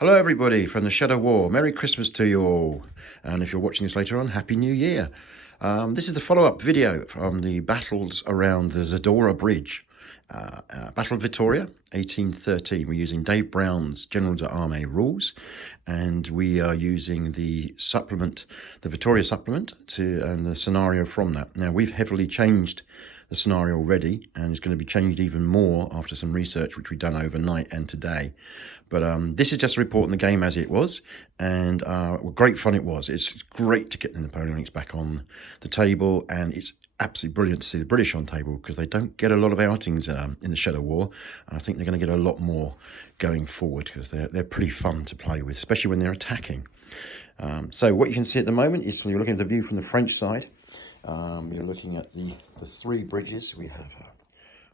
Hello everybody from the Shadow War. Merry Christmas to you all. And if you're watching this later on, Happy New Year. This is the follow-up video from the battles around the Zadorra Bridge. Battle of Vitoria, 1813. We're using Dave Brown's General d'Armée rules, and we are using the supplement, the Vitoria supplement, and the scenario from that. Now, we've heavily changed the scenario already, and it's going to be changed even more after some research which we've done overnight and today. But this is just a report on the game as it was, and well, great fun it was. It's great to get the Napoleonics back on the table, and it's absolutely brilliant to see the British on table, because they don't get a lot of outings in the Shadow War, and I think they're going to get a lot more going forward, because they're pretty fun to play with, especially when they're attacking. So what you can see at the moment is, you're looking at the view from the French side. You're looking at the three bridges. We have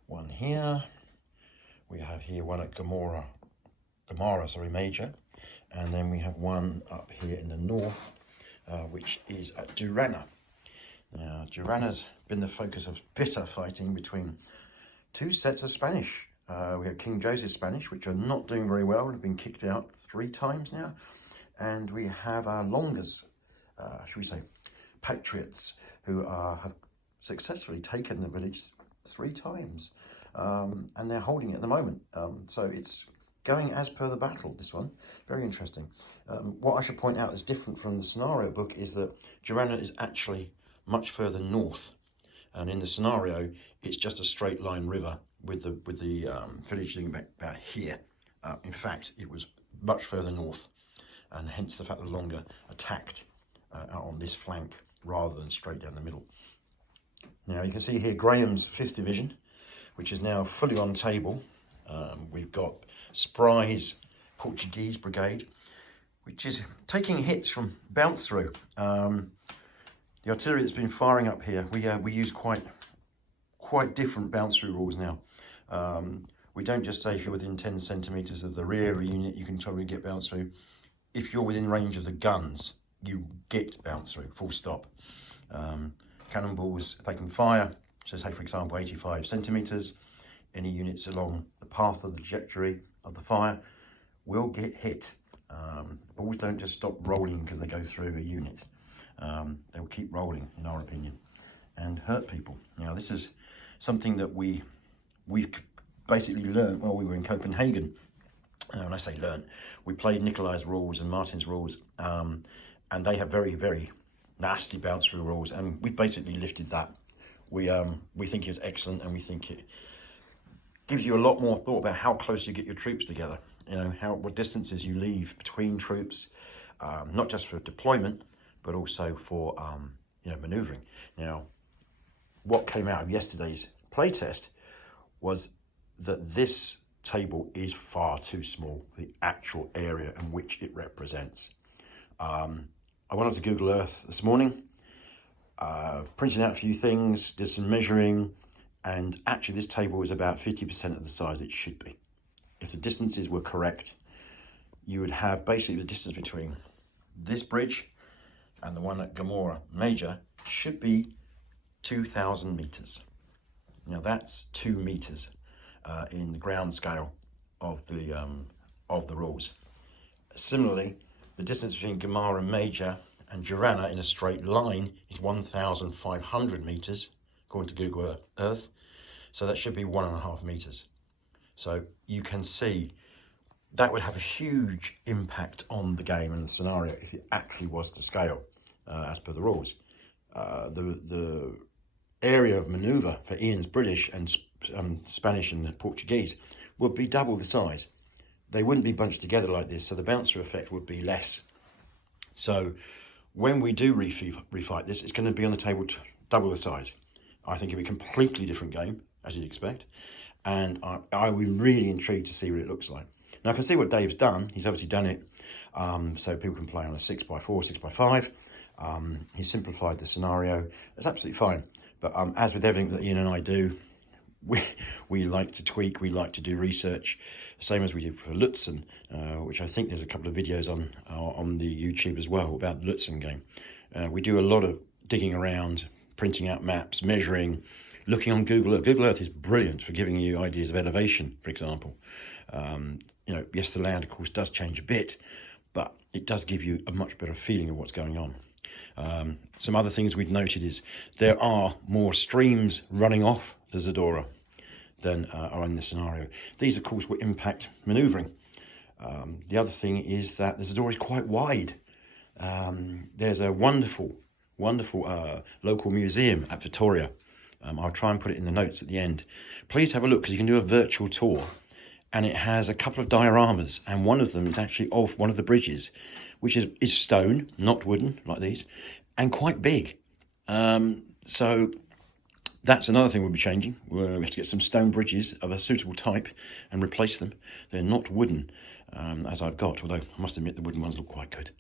one here, we have here one at Gamora, Major, and then we have one up here in the north, which is at Durana. Now, Durana's been the focus of bitter fighting between two sets of Spanish. We have King Joseph Spanish, which are not doing very well and have been kicked out 3 times now, and we have our Longas, should we say, Patriots, who have successfully taken the village 3 times, and they're holding it at the moment. So it's going as per the battle, this one. Very interesting. What I should point out is different from the scenario book is that Durana is actually much further north, and in the scenario it's just a straight line river with the village being about here. In fact, it was much further north, and hence the fact that Longa attacked out on this flank rather than straight down the middle. Now you can see here Graham's 5th Division, which is now fully on table. We've got Spry's Portuguese Brigade, which is taking hits from bounce through. The artillery that's been firing up here, we use quite different bounce through rules now. We don't just say if you're within 10 centimeters of the rear unit, you can totally get bounce through. If you're within range of the guns, you get bounce through, full stop. Cannonballs, if they can fire, so say for example 85 centimeters, any units along the path of the trajectory of the fire will get hit. Balls don't just stop rolling because they go through a unit. They'll keep rolling, in our opinion, and hurt people. Now, this is something that we basically learned while we were in Copenhagen. When I say learn, we played Nikolai's rules and Martin's rules, and they have very, very nasty bounce through rules, and we basically lifted that. We think it's excellent, and we think it gives you a lot more thought about how close you get your troops together. You know, what distances you leave between troops, not just for deployment, but also for manoeuvring. Now, what came out of yesterday's playtest was that this table is far too small for the actual area in which it represents. I went up to Google Earth this morning, printed out a few things, did some measuring, and actually this table is about 50% of the size it should be. If the distances were correct, you would have basically the distance between this bridge and the one at Gamora Major should be 2,000 meters. Now that's 2 meters in the ground scale of the rules. Similarly, the distance between Gamora Major and Durana in a straight line is 1,500 meters, according to Google Earth. So that should be 1.5 meters. So you can see that would have a huge impact on the game and the scenario if it actually was to scale as per the rules. The area of manoeuvre for Iain's British and Spanish and Portuguese would be double the size. They wouldn't be bunched together like this, so the bouncer effect would be less. So when we do refight this, it's going to be on the table double the size. I think it'll be a completely different game, as you'd expect, and I was really intrigued to see what it looks like. Now I can see what Dave's done. He's obviously done it so people can play on a 6x4, 6x5. He's simplified the scenario. It's absolutely fine. But as with everything that Iain and I do, we like to tweak, we like to do research, same as we did for Lutzen, which I think there's a couple of videos on the YouTube as well about the Lutzen game. We do a lot of digging around, printing out maps, measuring, looking on Google Earth. Google Earth is brilliant for giving you ideas of elevation, for example. you know, yes, the layout of course does change a bit, but it does give you a much better feeling of what's going on. Some other things we've noted is there are more streams running off the Zadorra than are in this scenario. These of course will impact manoeuvring. The other thing is that the Zadorra is quite wide. There's a wonderful local museum at Vitoria. I'll try and put it in the notes at the end. Please have a look, because you can do a virtual tour, and it has a couple of dioramas, and one of them is actually of one of the bridges, which is stone, not wooden like these, and quite big. So that's another thing we'll be changing. We have to get some stone bridges of a suitable type and replace them. They're not wooden, as I've got, although I must admit the wooden ones look quite good.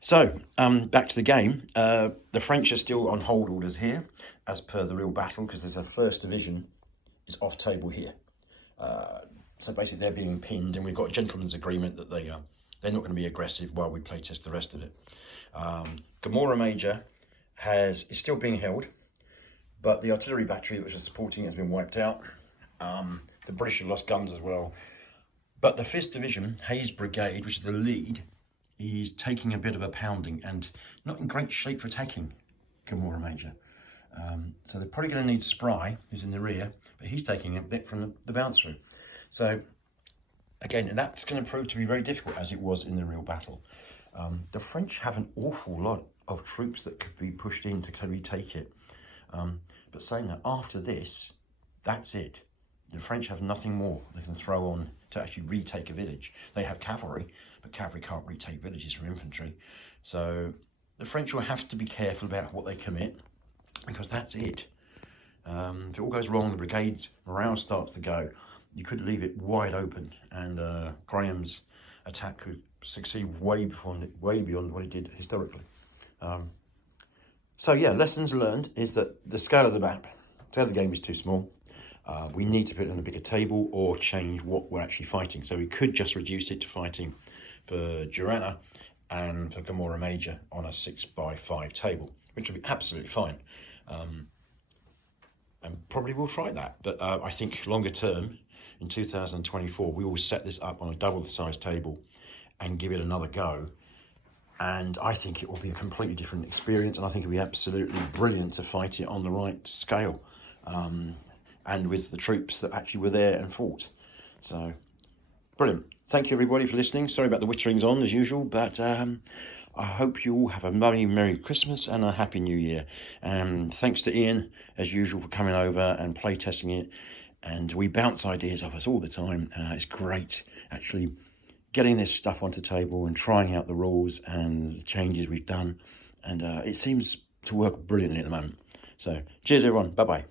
So, back to the game. The French are still on hold orders here, as per the real battle, because there's a first division is off table here. So basically they're being pinned, and we've got a gentleman's agreement that they're not going to be aggressive while we play test the rest of it. Gomorrah Major is still being held, but the artillery battery which was supporting it has been wiped out. The British have lost guns as well. But the 5th Division, Hayes Brigade, which is the lead, is taking a bit of a pounding and not in great shape for attacking Gomorrah Major. So they're probably going to need Spry, who's in the rear, but he's taking a bit from the bounce through. So again, that's going to prove to be very difficult, as it was in the real battle. The French have an awful lot of troops that could be pushed in to retake it. But saying that, after this, that's it. The French have nothing more they can throw on to actually retake a village. They have cavalry, but cavalry can't retake villages from infantry. So the French will have to be careful about what they commit, because that's it. If it all goes wrong, the brigade's morale starts to go, you could leave it wide open, and Graham's attack could succeed way beyond what he did historically. So yeah, lessons learned is that the scale of the map, the scale of the game is too small. We need to put it on a bigger table or change what we're actually fighting. So we could just reduce it to fighting for Joanna and for Gomorrah Major on a 6x5 table, which would be absolutely fine. And probably we'll try that. But I think longer term, in 2024, we will set this up on a double the size table and give it another go. And I think it will be a completely different experience, and I think it'll be absolutely brilliant to fight it on the right scale. And with the troops that actually were there and fought. So, brilliant. Thank you everybody for listening. Sorry about the witterings on as usual, but I hope you all have a Merry Christmas and a Happy New Year. Thanks to Iain, as usual, for coming over and play testing it. And we bounce ideas off us all the time. It's great, actually, getting this stuff onto the table and trying out the rules and the changes we've done. And it seems to work brilliantly at the moment. So, cheers everyone. Bye-bye.